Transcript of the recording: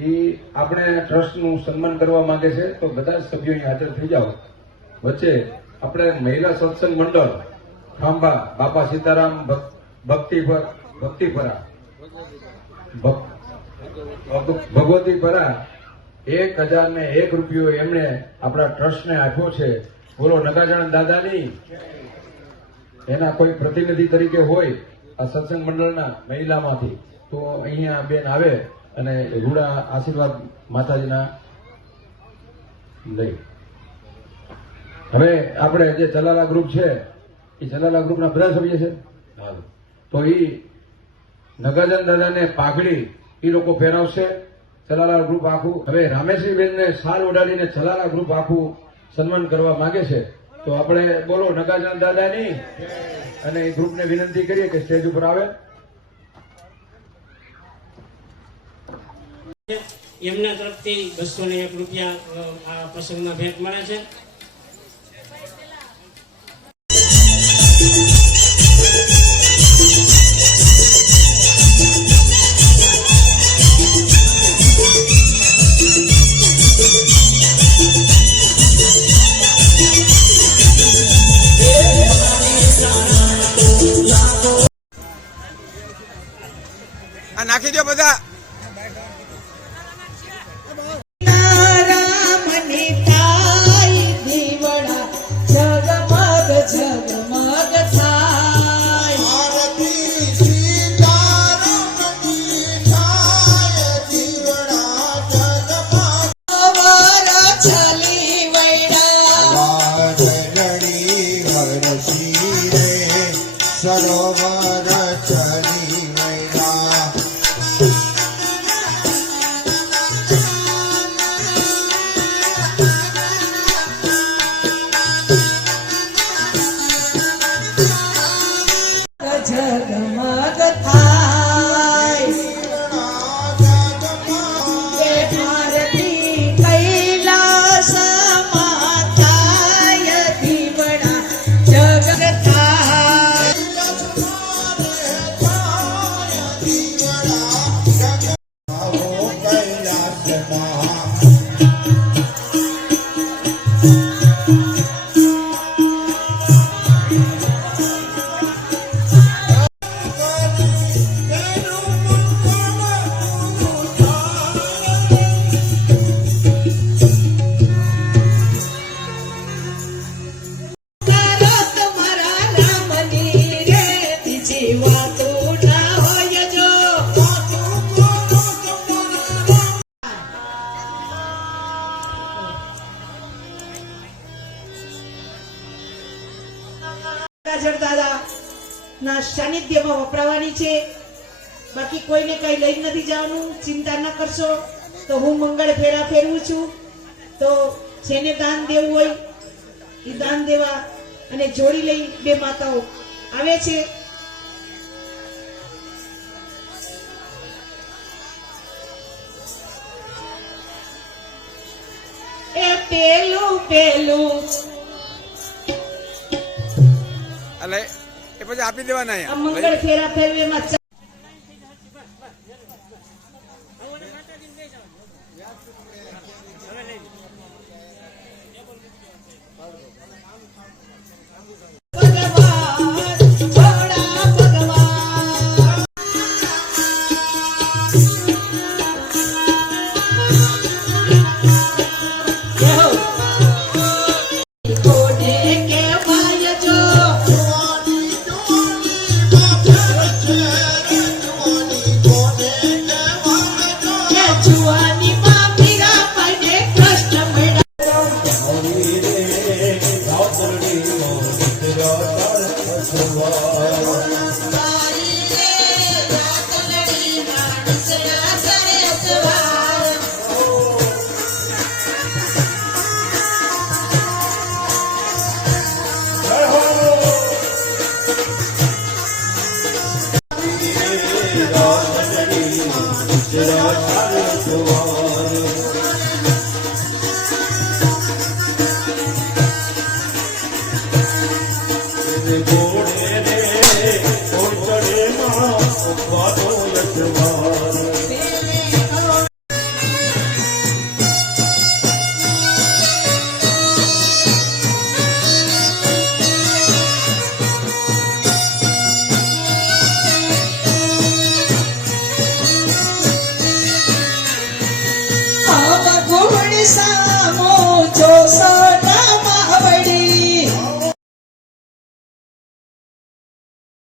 એ આપણે ટ્રસ્ટનું સન્માન કરવા માંગે છે, તો બધા સભ્યો અહીં હાજર થઈ જાઓ. વચ્ચે આપણે મહિલા સત્સંગ મંડળ, ખાંભા, બાપા સીતારામ ભક્તિ ભક્તિ ફરા ભગવતી ભગ- ભગવતીપરા એક હજાર ને એક રૂપિયો એમણે આપણા ટ્રસ્ટને આપ્યો છે. બોલો, નગાજાણ દાદાની? એના કોઈ પ્રતિનિધિ તરીકે હોય આ સત્સંગ મંડળના મહિલામાંથી. તો અહીંયા બેન આવે. અને રૂડા આશીર્વાદ માતાજીના લઈ. હવે આપણે જે ચલાલા ગ્રુપ છે, એ ચલાલા ગ્રુપના બધા સભ્ય છે. તો એ નગરજન દાદાને પાઘડી એ લોકો પહેરાવશે ચલાલા ગ્રુપ આખું. હવે રામેશ્રીબેનને સાલ ઉડાડીને ચલાલા ગ્રુપ આખું સન્માન કરવા માંગે છે. તો આપણે બોલો નગાજન દાદાની. અને એ ગ્રુપને વિનંતી કરીએ કે સ્ટેજ ઉપર આવે. એમના તરફથી બસો ને એક રૂપિયા આ પ્રસંગમાં ભેટ મળે છે. નાખી દો બધા. सरोवर चली ગાજર દાદા ના સાનિધ્યમાં વપરાવાની છે. બાકી કોઈને કઈ લઈ નથી જવાનું, ચિંતા ન કરશો. તો હું મંગળ ફેરા ફેરવું છું. તો જેને દાન દેવું હોય, એ દાન દેવા અને જોડી લઈ બે માતાઓ આવે છે. પેલું પેલું એટલે એ પછી આપી દેવાના અહીંયા. માણસના કરે સવાર Jai the Lord.